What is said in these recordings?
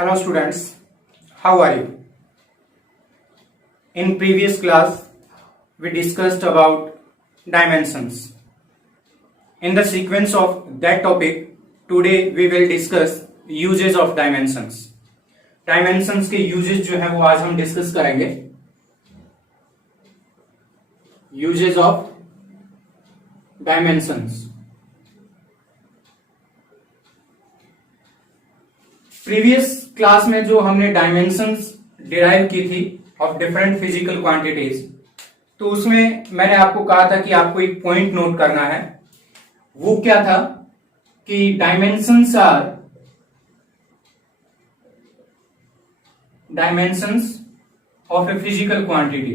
Hello students, how are you? In previous class, we discussed about dimensions. In the sequence of that topic, today we will discuss uses of dimensions. Dimensions के uses जो है वो आज हम discuss करेंगे. Uses of dimensions. Previous class में जो हमने डायमेंशंस डिराइव की थी ऑफ डिफरेंट फिजिकल क्वांटिटीज, तो उसमें मैंने आपको कहा था कि आपको एक पॉइंट नोट करना है. वो क्या था कि dimensions of a physical quantity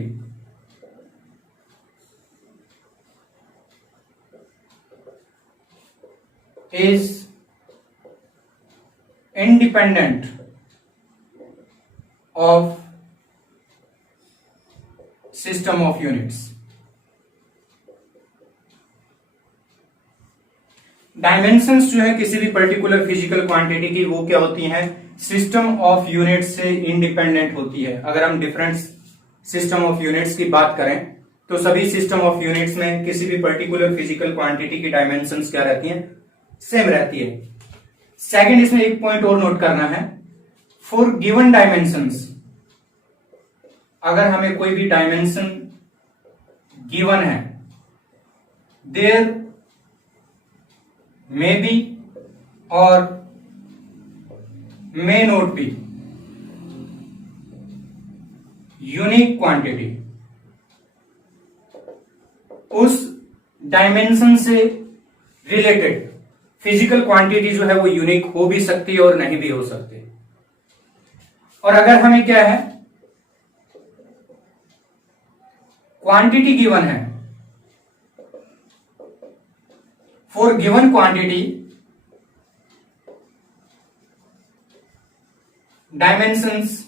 is independent of system of units. Dimensions जो है किसी भी पर्टिकुलर फिजिकल क्वांटिटी की, वो क्या होती हैं? सिस्टम ऑफ यूनिट्स से इंडिपेंडेंट होती है. अगर हम डिफरेंट सिस्टम ऑफ यूनिट्स की बात करें तो सभी सिस्टम ऑफ यूनिट्स में किसी भी पर्टिकुलर फिजिकल क्वांटिटी की डायमेंशंस क्या रहती हैं? सेम रहती है. सेकंड, इसमें एक पॉइंट और नोट करना है. फॉर गिवन डायमेंशंस, अगर हमें कोई भी डायमेंशन गिवन है, देयर मे बी और may not be unique quantity. उस डायमेंशन से रिलेटेड फिजिकल क्वांटिटी जो है वो यूनिक हो भी सकती है और नहीं भी हो सकती. और अगर हमें क्या है, क्वांटिटी गिवन है, फॉर गिवन क्वांटिटी डायमेंशंस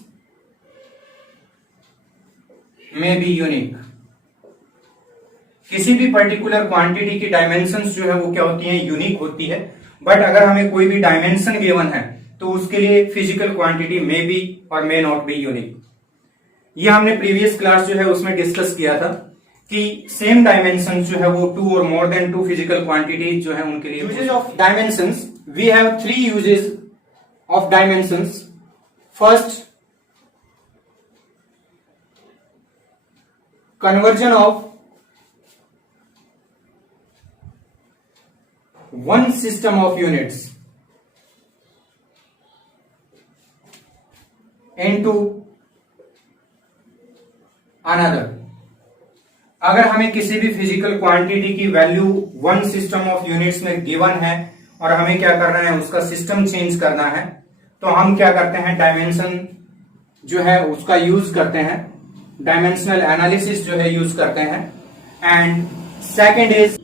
में बी यूनिक. किसी भी पर्टिकुलर क्वांटिटी की डायमेंशंस जो है वो क्या होती हैं? यूनिक होती है. बट अगर हमें कोई भी डायमेंशन गिवन है तो उसके लिए फिजिकल क्वांटिटी मे बी और मे नॉट बी यूनिक. ये हमने प्रीवियस क्लास जो है उसमें डिस्कस किया था कि सेम डायमेंशन जो है वो टू और more than two physical quantities जो है उनके लिए. Uses of dimensions, we have three uses of dimensions. First, conversion of one system of units into another. अगर हमें किसी भी फिजिकल क्वांटिटी की value one system of units में गिवन है और हमें क्या करना है, उसका सिस्टम चेंज करना है, तो हम क्या करते हैं, डायमेंशन जो है उसका यूज करते हैं, डायमेंशनल एनालिसिस जो है यूज करते हैं. And second is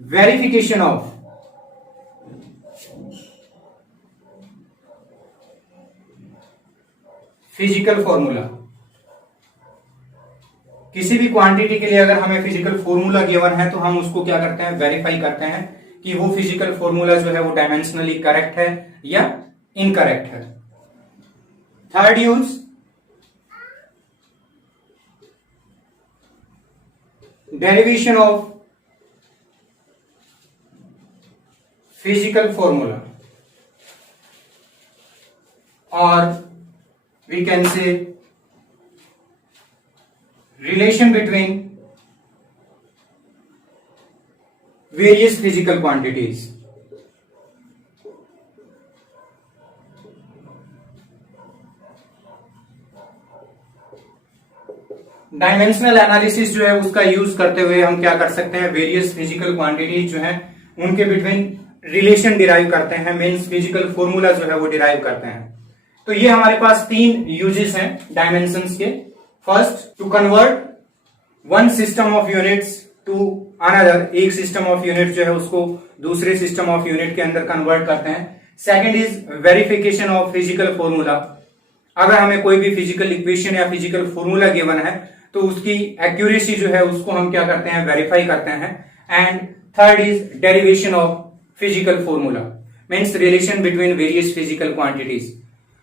verification of physical formula. किसी भी क्वांटिटी के लिए अगर हमें फिजिकल फॉर्मूला गिवन है तो हम उसको क्या करते हैं, वेरीफाई करते हैं कि वो फिजिकल फॉर्मूला जो है वो डायमेंशनली करेक्ट है या इनकरेक्ट है. Third use, derivation of physical formula, or we can say relation between various physical quantities. Dimensional analysis जो है उसका यूज करते हुए हम क्या कर सकते हैं, वेरियस फिजिकल क्वांटिटीज जो है उनके बिटवीन रिलेशन डिराइव करते हैं, मींस फिजिकल फॉर्मूला जो है वो डिराइव करते हैं. तो ये हमारे पास तीन यूजेस हैं डायमेंशंस के. First, to convert one system of units to another. एक सिस्टम ऑफ यूनिट जो है उसको दूसरे सिस्टम ऑफ यूनिट के अंदर कन्वर्ट करते हैं. Second is verification of physical formula. अगर हमें कोई भी फिजिकल इक्वेशन या फिजिकल फॉर्मूला गिवन है तो उसकी एक्यूरेसी जो है उसको हम क्या करते हैं, वेरीफाई करते हैं. And third is derivation of physical formula, means relation between various physical quantities.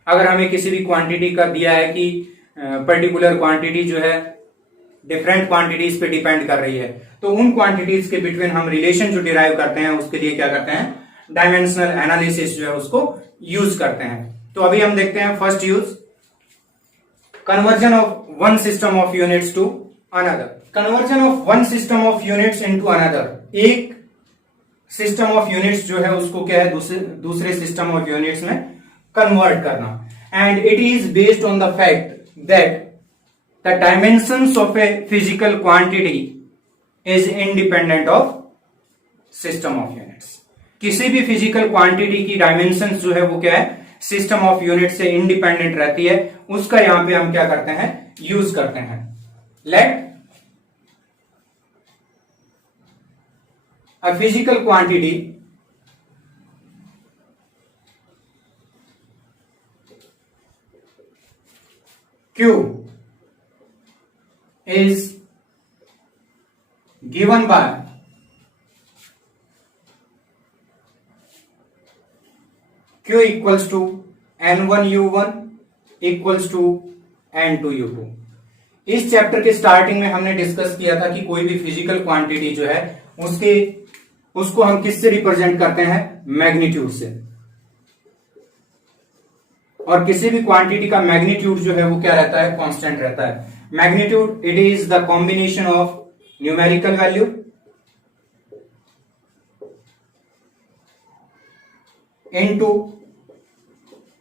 अगर हमें किसी भी क्वांटिटी का दिया है कि पर्टिकुलर क्वांटिटी जो है डिफरेंट क्वांटिटीज पे डिपेंड कर रही है, तो उन क्वांटिटीज के बिटवीन हम रिलेशन जो डिराइव करते हैं उसके लिए क्या करते हैं, डायमेंशनल एनालिसिस जो है उसको यूज करते हैं। तो अभी हम देखते हैं first use, conversion of one system of units to another. Conversion of one system of units into another, एक सिस्टम ऑफ यूनिट्स जो है उसको क्या है दूसरे सिस्टम ऑफ यूनिट्स में कन्वर्ट करना। And it is based on the fact that the dimensions of a physical quantity is independent of system of units. किसी भी फिजिकल क्वांटिटी की डायमेंशंस जो है वो क्या है, सिस्टम ऑफ यूनिट से इंडिपेंडेंट रहती है, उसका यहां पे हम क्या करते हैं, यूज करते हैं। Let a physical quantity Q is given by Q equals to N1U1 equals to N2U2। इस चैप्टर के स्टार्टिंग में हमने डिस्कस किया था कि कोई भी फिजिकल क्वांटिटी जो है उसको हम किससे रिप्रेजेंट करते हैं, मैग्नीट्यूड से। और किसी भी क्वांटिटी का मैग्नीट्यूड जो है वो क्या रहता है, कांस्टेंट रहता है। Magnitude it is the combination of numerical value into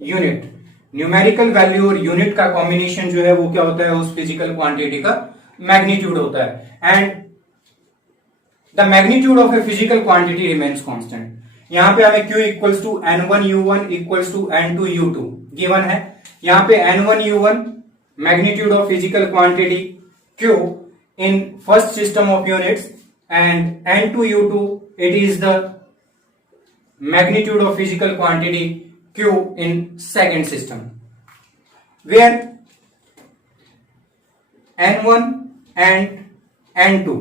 unit. Numerical value और यूनिट का कॉम्बिनेशन जो है वो क्या होता है, उस फिजिकल क्वांटिटी का मैग्नीट्यूड होता है। And the magnitude of a physical quantity remains constant. यहां पे हमें Q equals to N1U1 equals to N2U2 given है। यहां पे N1U1 magnitude of physical quantity Q in first system of units and N2U2 it is the magnitude of physical quantity Q in second system, where N1 and N2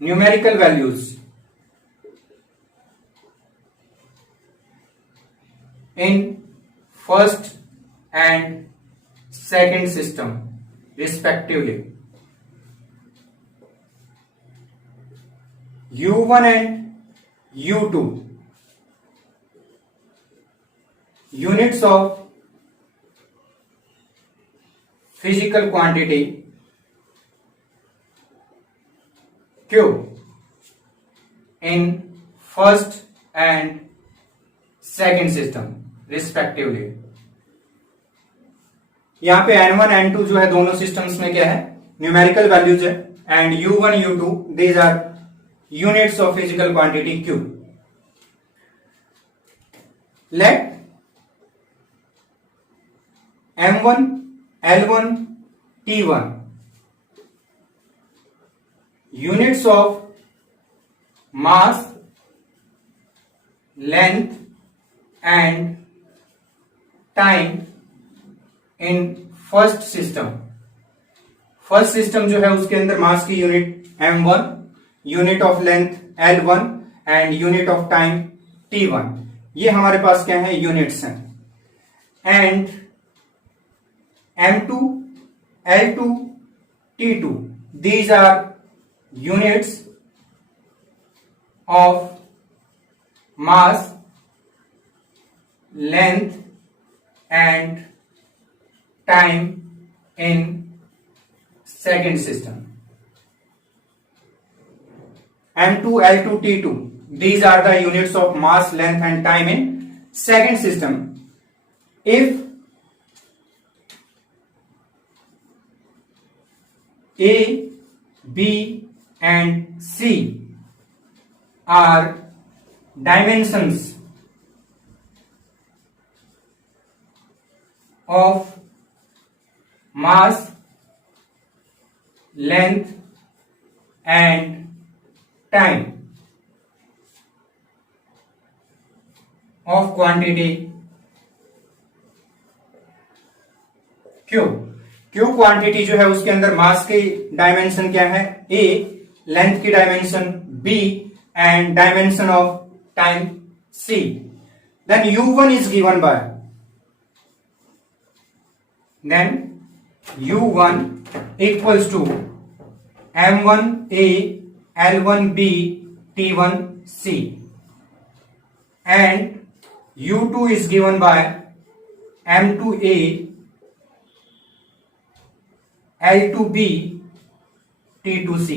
numerical values in first and second system respectively, U1 and U2 units of physical quantity Q in first and second system respectively। यहां पे N1 N2 जो है दोनों systems में क्या है, numerical values है, and U1 U2 these are units of physical quantity Q। Let M1 L1 T1 units of mass, length and time in first system। First system जो है उसके अंदर मास की unit M1, unit of length L1 and unit of time T1। ये हमारे पास क्या है, units हैं। And M2 L2 T2 these are units of mass, length and time in second system। M2 L2 T2 these are the units of mass, length and time in second system। if A, B and C are dimensions of mass, length and time of quantity Q। Q quantity जो है उसके अंदर मास की dimension क्या है, A, length की dimension B and dimension of time C। then u1 is given by, then u1 equals to m1a l1b t1c, and u2 is given by m2a l2b t2c।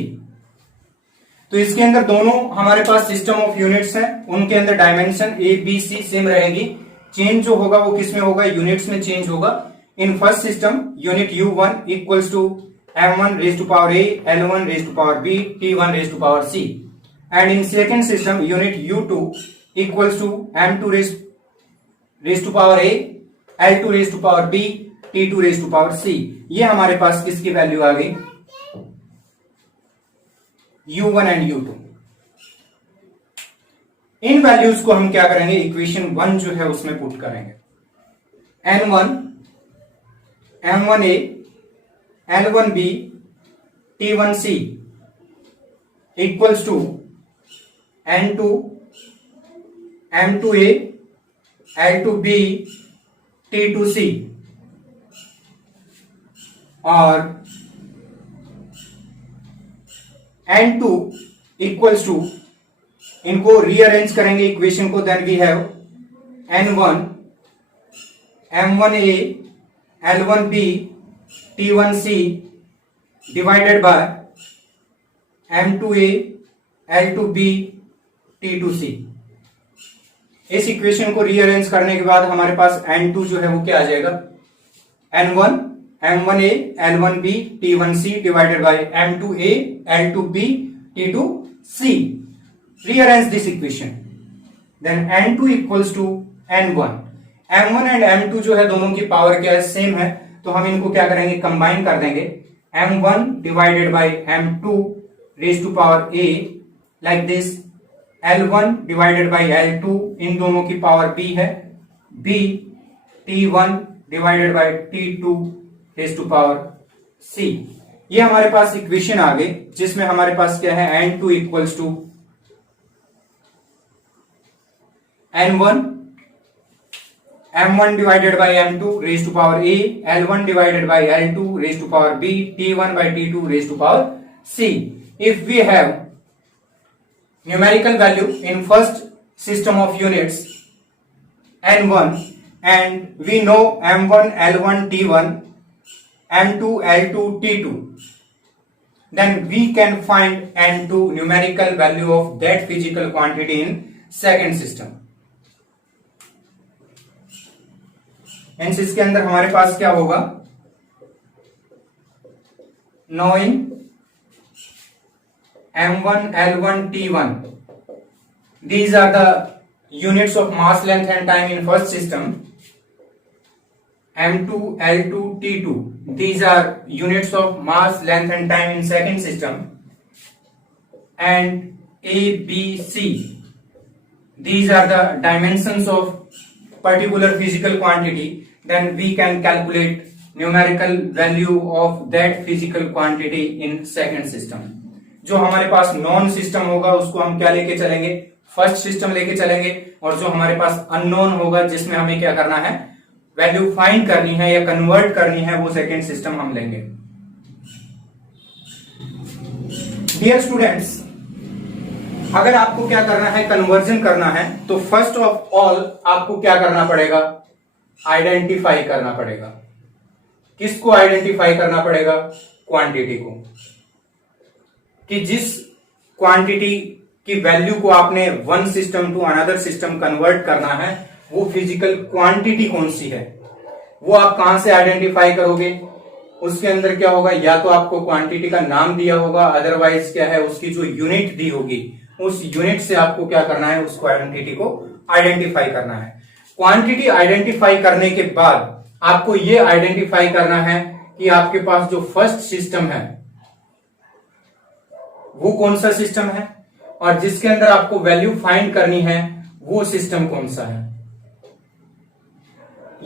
तो इसके अंदर दोनों हमारे पास सिस्टम ऑफ यूनिट्स हैं, उनके अंदर dimension A B C same रहेगी। Change जो होगा वो किस में होगा, यूनिट्स में चेंज होगा। In first system unit u1 equals to m1 raise to power a l1 raise to power b t1 raise to power c, and in second system unit u2 equals to m2 raise to power a l2 raise to power b t2 raise to power c। ये हमारे पास किसकी value आ गई, u1 and u2। In values को हम क्या करेंगे, equation 1 जो है उसमें पुट करेंगे। n1 m1a l1b t1c equals to n2 m2a l2b t2c, और n2 इक्वल्स टू, इनको रीअरेंज करेंगे इक्वेशन को, then we have n1 m1a l1b t1c divided by m2a l2b t2c। इस इक्वेशन को रीअरेंज करने के बाद हमारे पास n2 जो है वो क्या आ जाएगा, n1 m1a l1b t1c divided by m2a l2b t2c। Rearrange this equation, then n2 equals to n1। m1 and m2 जो है दोनों की पावर क्या है, सेम है, तो हम इनको क्या करेंगे, कंबाइन कर देंगे। m1 divided by m2 raise to power a like this, l1 divided by l2, इन दोनों की पावर b है, b t1 divided by t2 raise to power c। ये हमारे पास इक्वेशन आ गई, जिसमें हमारे पास क्या है, n2 equals to n1 m1 divided by m2 raise to power a l1 divided by l2 raise to power b t1 by t2 raise to power c। If we have numerical value in first system of units n1 and we know m1 l1 t1 m2 l2 t2, then we can find n2 numerical value of that physical quantity in second system। Hence इसके अंदर हमारे पास क्या होगा, knowing m1 l1 t1, these are the units of mass, length and time in first system, m2 l2 t2, these are units of mass, length and time in second system, and a b c, these are the dimensions of particular physical quantity, then we can calculate numerical value of that physical quantity in second system। जो हमारे पास non system होगा उसको हम क्या लेके चलेंगे, first system लेके चलेंगे, और जो हमारे पास अननोन होगा जिसमें हमें क्या करना है, वैल्यू फाइंड करनी है या कन्वर्ट करनी है, वो सेकेंड सिस्टम हम लेंगे। डियर स्टूडेंट्स, अगर आपको क्या करना है, कन्वर्जन करना है, तो फर्स्ट ऑफ ऑल आपको क्या करना पड़ेगा, आइडेंटिफाई करना पड़ेगा। किसको आइडेंटिफाई करना पड़ेगा, क्वांटिटी को, कि जिस क्वांटिटी की वैल्यू को आपने one system to another system convert करना है, वो फिजिकल क्वांटिटी कौन सी है, वो आप कहां से आइडेंटिफाई करोगे। उसके अंदर क्या होगा, या तो आपको क्वांटिटी का नाम दिया होगा, अदरवाइज क्या है, उसकी जो यूनिट दी होगी, उस यूनिट से आपको क्या करना है, उस क्वांटिटी को आइडेंटिफाई करना है। क्वांटिटी आइडेंटिफाई करने के बाद आपको ये आइडेंटिफाई करना है कि आपके पास जो फर्स्ट सिस्टम है वो कौन सा सिस्टम है, और जिसके अंदर आपको वैल्यू फाइंड करनी है वो सिस्टम कौन सा है।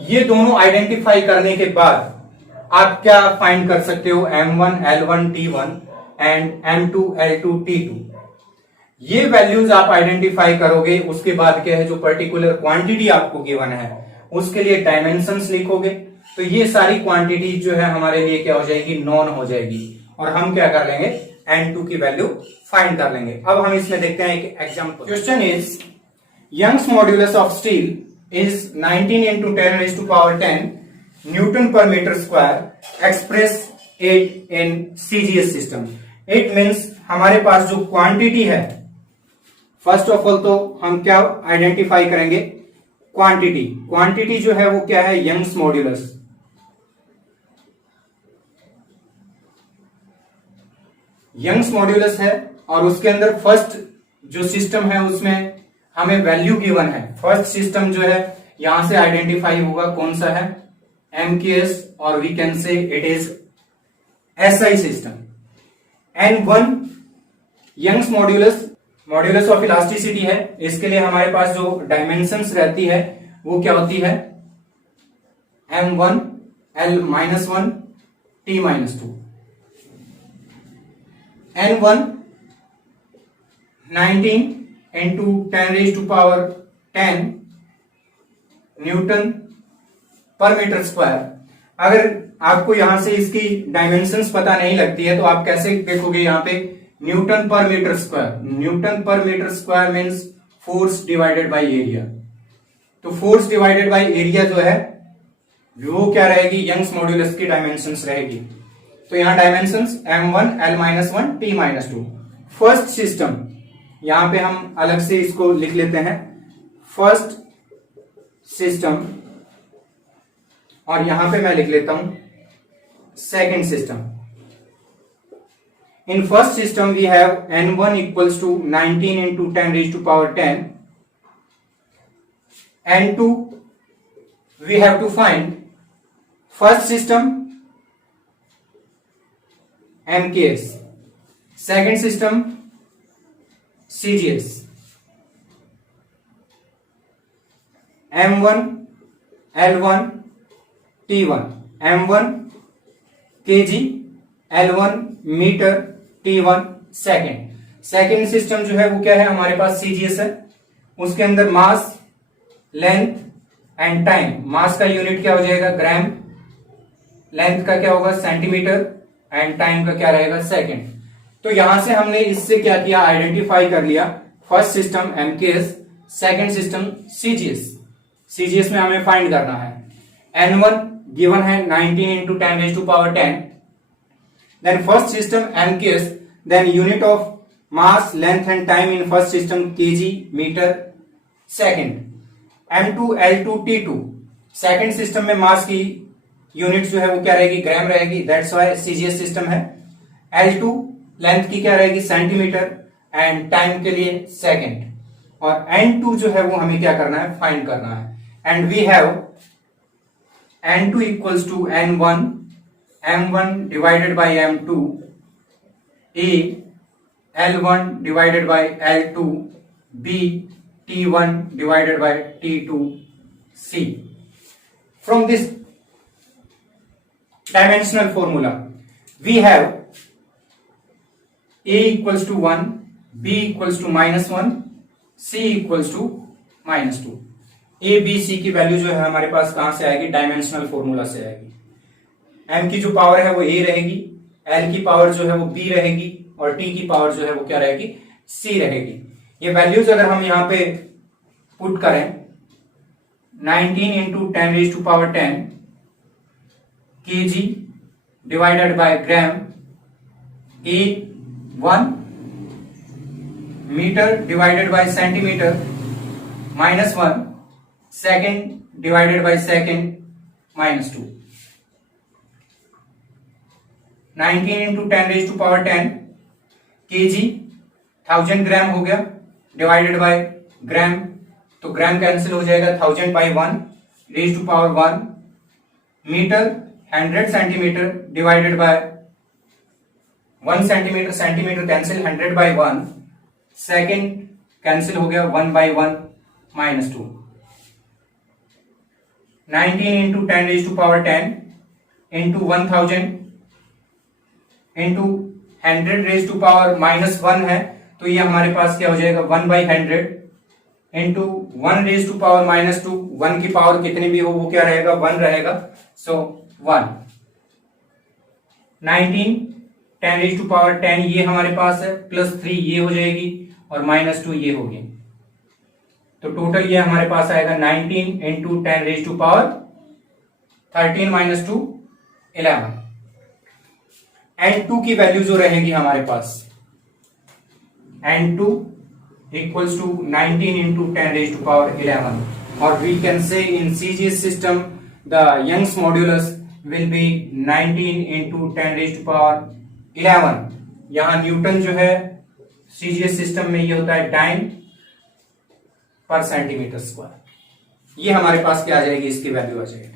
ये दोनों आइडेंटिफाई करने के बाद आप क्या फाइंड कर सकते हो, m1 l1 t1 and m2 l2 t2। ये वैल्यूज आप आइडेंटिफाई करोगे, उसके बाद क्या है, जो पर्टिकुलर क्वांटिटी आपको गिवन है उसके लिए डायमेंशंस लिखोगे, तो ये सारी क्वांटिटी जो है हमारे लिए क्या हो जाएगी, नॉन हो जाएगी, और हम क्या कर लेंगे, N2 की वैल्यू फाइंड कर लेंगे। अब हम इसमें देखते हैं एक example. Question is young's modulus of steel is 19 into 10⁻10 newton per metre square express it in CGS system. It means हमारे पास जो क्वांटिटी है, फर्स्ट ऑफ ऑल तो हम क्या आइडेंटिफाई करेंगे, क्वांटिटी जो है वो क्या है, यंग्स मॉड्यूलस। यंग्स मॉड्यूलस है, और उसके अंदर फर्स्ट जो सिस्टम है उसमें हमें वैल्यू गिवन है। फर्स्ट सिस्टम जो है यहां से आइडेंटिफाई होगा, कौन सा है, MKS, और we can say it is SI system. N1 Young's modulus of elasticity है। इसके लिए हमारे पास जो डायमेंशंस रहती है वो क्या होती है, M1 L-1 T-2। N1 19 into 10⁻10 newton per metre square. अगर आपको यहां से इसकी डायमेंशंस पता नहीं लगती है तो आप कैसे देखोगे, यहां पे newton per metre square, newton per metre square means force divided by area. तो फोर्स डिवाइडेड बाय एरिया जो है वो क्या रहेगी, यंग्स मॉड्यूलस की डायमेंशंस रहेगी। तो यहां dimensions M1 L-1 T-2। First system, यहां पे हम अलग से इसको लिख लेते हैं, फर्स्ट सिस्टम, और यहां पे मैं लिख लेता हूं second system. In first system we have N1 equals to 19 into 10⁻10, N2 we have to find first system MKS, second system CGS, M1 L1 T1, M1 kg, L1 metre, T1 second system जो है वो क्या है, हमारे पास CGS है। उसके अंदर मास, length and time. मास का यूनिट क्या हो जाएगा, ग्राम, लेंथ का क्या होगा, सेंटीमीटर, एंड टाइम का क्या रहेगा, सेकेंड। तो यहां से हमने इससे क्या किया, आइडेंटिफाई कर लिया first system MKS, second system CGS में हमें फाइंड करना है। N1 गिवन है 19 into 10⁻10, then first system MKS, then unit of mass, length and time in first system kg, meter, second। M2 L2 T2, second system में मास की unit जो है वो क्या रहेगी, ग्राम रहेगी, दैट्स व्हाई CGS सिस्टम है। L2 लेंथ की क्या रहेगी, सेंटीमीटर, एंड टाइम के लिए सेकेंड, और N2 जो है वो हमें क्या करना है, फाइंड करना है। And we have N2 equals to N1 M1 divided by M2 A, L1 divided by L2 B, T1 divided by T2 C। From this dimensional formula we have A equals to 1, B equals to -1, C equals to -2। A B C की value जो है हमारे पास कहां से आएगी, dimensional formula से आएगी। M की जो पावर है वो A रहेगी, L की पावर जो है वो B रहेगी, और T की पावर जो है वो क्या रहेगी, C रहेगी। ये वैल्यूज अगर हम यहां पे पुट करें, 19 into 10⁻10 kg divided by gram, A1 metre divided by centimetre, -1 second divided by second, -2। 19 into 10⁻10 kg 1000 gram हो गया, डिवाइडेड बाय ग्राम, तो ग्राम कैंसिल हो जाएगा, 1000 by 1 raised to power 1, metre 100 centimetre divided by 1 centimetre, centimetre cancel, 100 by 1, second cancel हो गया, 1 by 1 -2। 19 into 10⁻10 into 1000 into 100 raised to power -1 है, तो ये हमारे पास क्या हो जाएगा 1/100 इंटू 1⁻²-2, 1 की पावर कितनी भी हो वो क्या रहेगा 1 रहेगा, सो 1। 19 10⁻10 ये हमारे पास है, +3 ये हो जाएगी और -2 ये होगी, तो टोटल ये हमारे पास आएगा 19 इंटू 10⁻13 -2 11। n2 की वैल्यू जो रहेगी हमारे पास n2 equals to 19 into 10⁻11, or we can say in CGS system the Young's modulus will be 19 into 10⁻11। यहां न्यूटन जो है CGS सिस्टम में ये होता है डाइन पर सेंटीमीटर स्क्वायर, ये हमारे पास क्या आ जाएगी, इसकी वैल्यू आ जाएगी।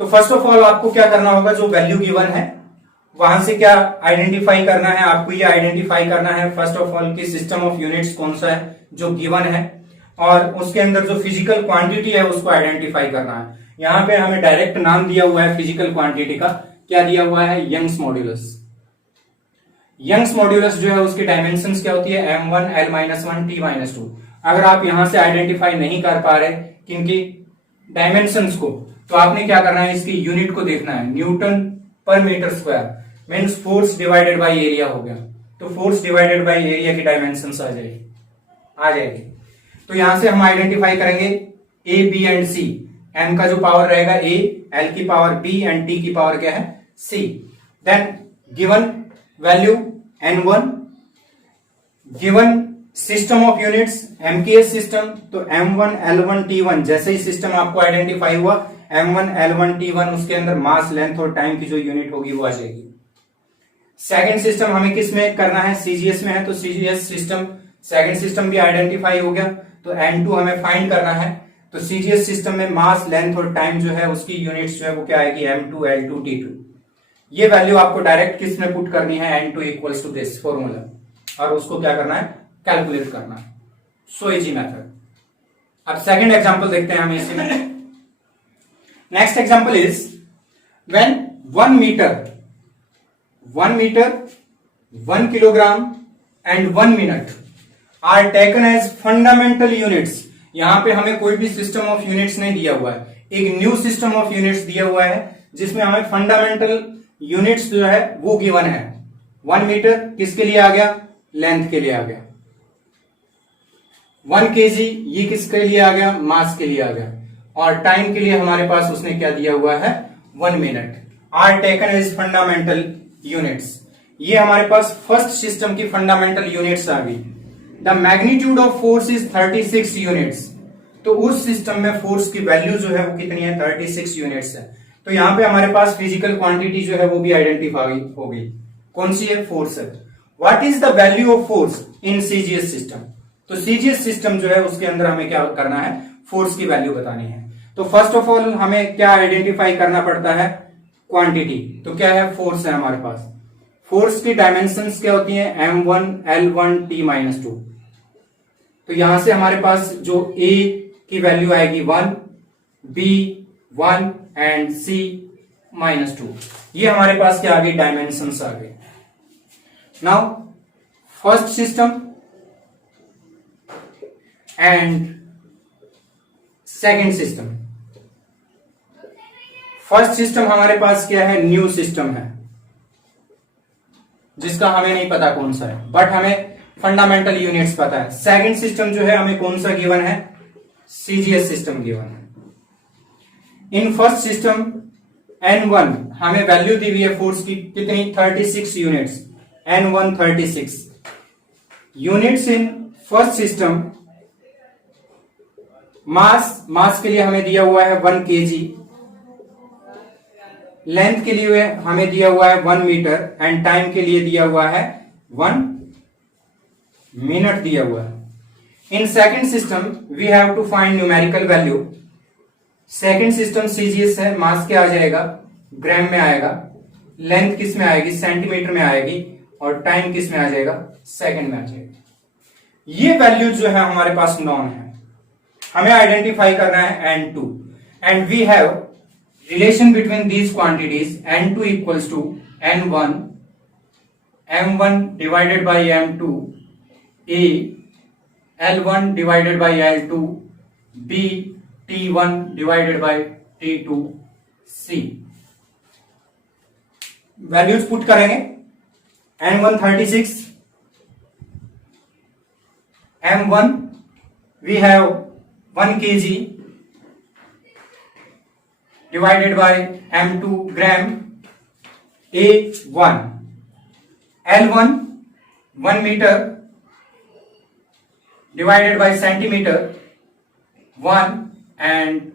तो फर्स्ट ऑफ ऑल आपको क्या करना होगा, जो वैल्यू गिवन है वहां से क्या आइडेंटिफाई करना है, आपको ये आइडेंटिफाई करना है फर्स्ट ऑफ ऑल कि सिस्टम ऑफ यूनिट्स कौन सा है जो गिवन है, और उसके अंदर जो फिजिकल क्वांटिटी है उसको आइडेंटिफाई करना है। यहां पे हमें डायरेक्ट नाम दिया हुआ है फिजिकल क्वांटिटी का, क्या दिया हुआ है, यंग्स मॉड्यूलस। यंग्स मॉड्यूलस जो है उसकी डायमेंशंस क्या होती है, m1 l-1 t-2। अगर आप यहां से आइडेंटिफाई नहीं कर पा रहे क्योंकि डायमेंशंस को, तो आपने क्या करना है, इसकी यूनिट को देखना है, newton per metre square means force divided by area हो गया, तो फोर्स डिवाइडेड बाय एरिया की डायमेंशंस आ जाएगी। तो यहां से हम आइडेंटिफाई करेंगे A B and C, M का जो पावर रहेगा ए, एल की पावर बी एंड टी की पावर क्या है C. Then given value n1, given system of units MKS system, तो m1 l1 t1, जैसे ही सिस्टम आपको आइडेंटिफाई हुआ m1 l1 t1, उसके अंदर मास लेंथ और टाइम की जो यूनिट होगी वो आ जाएगी। सेकंड सिस्टम हमें किस में करना है, CGS में है, तो CGS सिस्टम सेकंड सिस्टम भी आइडेंटिफाई हो गया, तो n2 हमें फाइंड करना है। तो CGS सिस्टम में मास लेंथ और टाइम जो है उसकी यूनिट्स जो है वो क्या आएगी, m2 l2 t2। ये वैल्यू आपको डायरेक्ट किस में पुट करनी है, n2 equals to this formula, और उसको क्या करना है, कैलकुलेट करना है। So easy method. अब सेकंड एग्जांपल देखते हैं हम इसी में। Next example is when 1 metre 1 kilogram and 1 minute are taken as fundamental units. यहां पे हमें कोई भी सिस्टम ऑफ यूनिट्स नहीं दिया हुआ है, एक न्यू सिस्टम ऑफ यूनिट्स दिया हुआ है जिसमें हमें फंडामेंटल यूनिट्स जो है वो गिवन है। 1 मीटर किसके लिए आ गया, लेंथ के लिए आ गया। 1 kg ये किसके लिए आ गया, मास के लिए आ गया, और टाइम के लिए हमारे पास उसने क्या दिया हुआ है 1 minute. Are taken as fundamental units, ये हमारे पास फर्स्ट सिस्टम की फंडामेंटल यूनिट्स आ गई। The magnitude of force is 36 units, तो उस सिस्टम में फोर्स की वैल्यू जो है वो कितनी है, 36 यूनिट्स है। तो यहां पे हमारे पास फिजिकल क्वांटिटी जो है वो भी आइडेंटिफाई हो गई, कौन सी है, फोर्स है। What is the value of force in CGS system, तो CGS सिस्टम जो है उसके अंदर हमें क्या करना है, फोर्स की वैल्यू बतानी है। तो फर्स्ट ऑफ ऑल हमें क्या आइडेंटिफाई करना पड़ता है, क्वांटिटी। तो क्या है, फोर्स है हमारे पास। फोर्स की डायमेंशंस क्या होती हैं, m1 l1 t-2। तो यहां से हमारे पास जो A की वैल्यू आएगी 1, B 1 एंड C -2, ये हमारे पास क्या आ गई, डायमेंशंस आ गई। Now first system and second system. First system हमारे पास क्या है, न्यू सिस्टम है जिसका हमें नहीं पता कौन सा है, बट हमें फंडामेंटल यूनिट्स पता है। सेकंड सिस्टम जो है हमें कौन सा गिवन है, CGS सिस्टम गिवन है। इन फर्स्ट सिस्टम n1 हमें वैल्यू दी हुई है फोर्स की कितनी, 36 units, n1 36 units in first system. Mass के लिए हमें दिया हुआ है 1 kg, लेंथ के लिए हमें दिया हुआ है 1 मीटर एंड टाइम के लिए दिया हुआ है 1 मिनट दिया हुआ है। In second system we have to find numerical value. Second system CGS है, मास क्या आ जाएगा, ग्राम में आएगा, लेंथ किस में आएगी, सेंटीमीटर में आएगी, और टाइम किस में आ जाएगा, सेकंड में आ जाएगा। ये वैल्यू जो है हमारे पास नॉन है, हमें आइडेंटिफाई करना है n2, and we have relation between these quantities n2 equals to N1 M1 divided by M2 A L1 divided by L2 B T1 divided by T2 C। Values put करेंगे। N1 36, M1 we have 1 kg divided by M2 gram A1, L1 1 meter divided by centimeter 1 and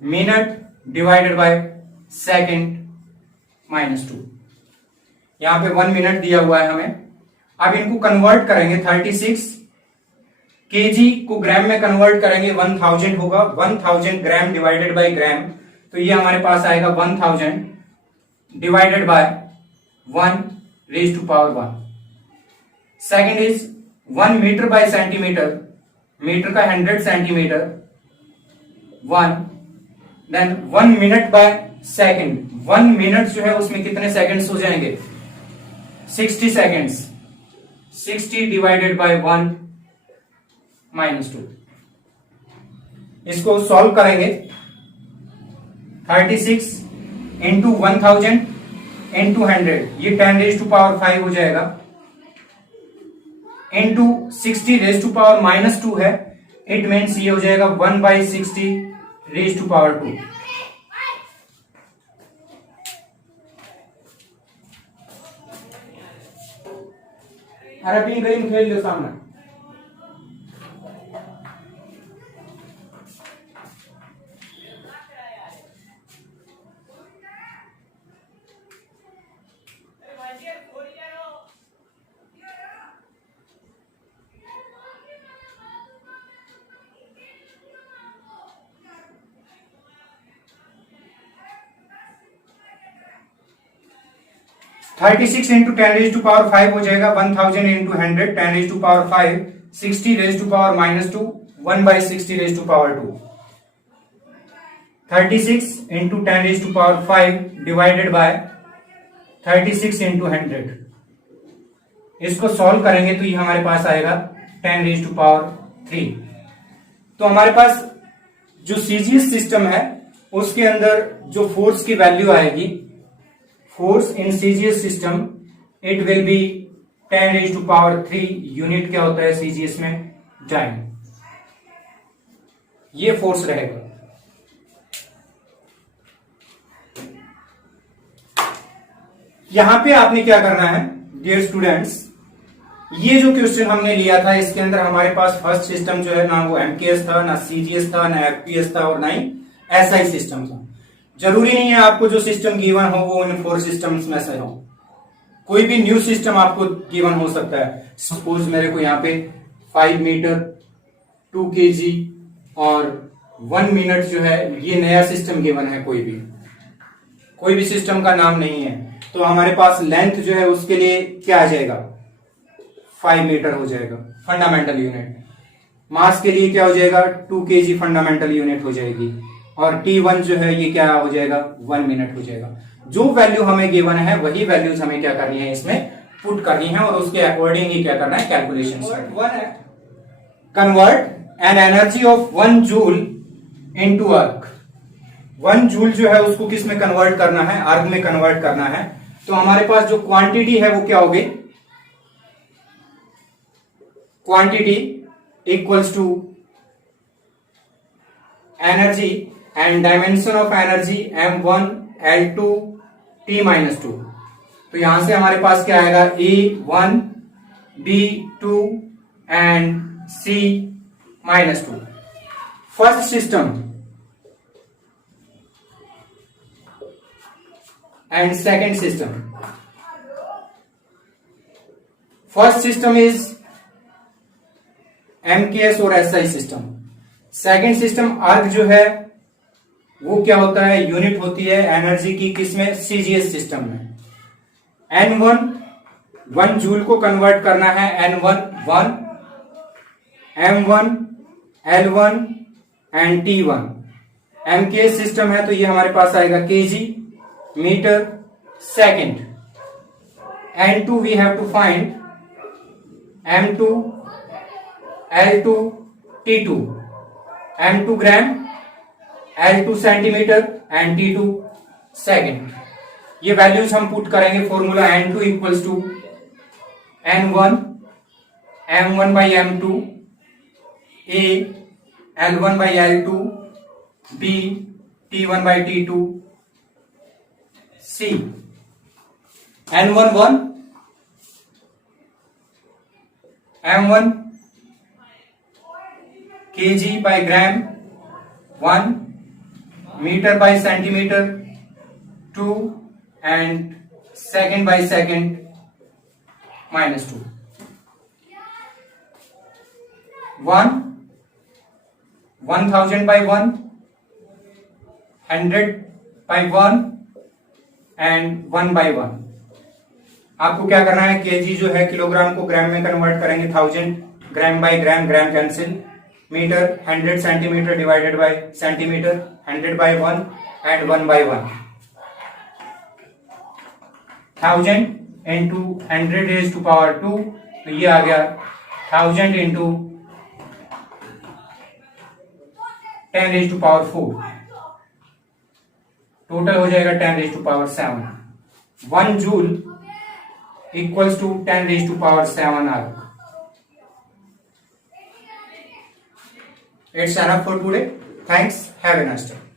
minute divided by second -2। यहां पे 1 minute दिया हुआ है हमें। अब इनको convert करेंगे। 36 केजी को ग्राम में कन्वर्ट करेंगे 1000 होगा। 1000 ग्राम डिवाइडेड बाय ग्राम, तो ये हमारे पास आएगा 1000 divided by 1 raise to power 1। Second is 1 metre by centimetre, metre का 100 centimetre 1, then 1 minute by second. 1 minute जो है उसमें कितने सेकेंड्स हो जाएंगे? 60 सेकेंड्स। 60 divided by 1 -2। इसको सॉल्व करेंगे। 36 इंटू 1000 इंटू 100, ये 10 रेज टू पावर 5 हो जाएगा, इंटू 60 रेज टू पावर -2 है। इट मीन्स ये हो जाएगा 1/60 रेज टू पावर 2। अरे अपनी गेम खेल लो सामने। Thirty six into 10 raise to power 5 हो जाएगा 1000 into 100, 10 raise to power 5, 60 raise to power -2, 1/60 raise to power 2। 36 into 10 raise to power 5 divided by 36 into 100। इसको सॉल्व करेंगे तो ये हमारे पास आएगा 10 रेज टू पावर 3। तो हमारे पास जो सीजीएस सिस्टम है उसके अंदर जो फोर्स की वैल्यू आएगी, force in CGS system, it will be 10 raise to power 3। Unit क्या होता है सीजीएस में? टाइम। ये फोर्स रहेगा। यहां पे आपने क्या करना है डियर स्टूडेंट्स, ये जो क्वेश्चन हमने लिया था इसके अंदर हमारे पास फर्स्ट सिस्टम जो है ना वो एमकेएस था, ना सीजीएस था, ना एफपीएस था और ना ही एसआई सिस्टम था। जरूरी नहीं है आपको जो सिस्टम गिवन हो वो इन 4 सिस्टम्स में से हो, कोई भी न्यू सिस्टम आपको गिवन हो सकता है। सपोज मेरे को यहाँ पे 5 मीटर 2 kg और 1 मिनट जो है ये नया सिस्टम गिवन है। कोई भी सिस्टम का नाम नहीं है, तो हमारे पास लेंथ जो है उसके लिए क्या आ जाएगा? 5 मीटर हो जाएगा फंडामेंटल यूनिट। मास के लिए क्या हो जाएगा? 2 kg फंडामेंटल यूनिट हो जाएगी। और T1 जो है ये क्या हो जाएगा? 1 मिनट हो जाएगा। जो वैल्यू हमें गिवन है वही वैल्यूज हमें क्या करनी है इसमें पुट करनी है और उसके अकॉर्डिंग ही क्या करना है calculation. Convert N energy of 1 joule into अर्क। 1 जूल जो है उसको किस में कन्वर्ट करना है? अर्क में कन्वर्ट करना है। तो हमारे पास जो क्वांटिटी है वो क्या होगी? Quantity equals to energy and dimension of energy m1 L2 T-2। तो यहां से हमारे पास क्या आएगा? A1 B2 and C-2। First system and second system. First system is MKS और एसआई सिस्टम। सेकेंड सिस्टम अर्क जो है वो क्या होता है? यूनिट होती है एनर्जी की, किसमें? सीजीएस सिस्टम में। N1 1 जूल को कन्वर्ट करना है N1 1, M1 L1 and T1। MKS system है तो ये हमारे पास आएगा kg meter second. N2 we have to find M2, L2, T2. M2 gram, L2 centimetre and T2 second. ये वैल्यूज हम पुट करेंगे formula N2 equals to N1 M1 by M2, A L1 by L2, B T1 by T2, C N1 1, M1 kg by gram 1, meter by centimeter 2, and second by second -2. 1 1000 by 1, 100 by 1 and 1 by 1. आपको क्या करना है, KG जो है kilogram को ग्राम में convert करेंगे 1000, gram by gram, gram cancel, metre 100 centimetre divided by centimetre, 100 by 1 and 1 by 1. 1000 into 100 raised to power 2, तो ये आ गया 1000 into 10 raised to power 4. Total हो जाएगा 10 raised to power 7. 1 joule equals to 10 raised to power 7 arc. It's enough for today. Thanks. Have a nice day.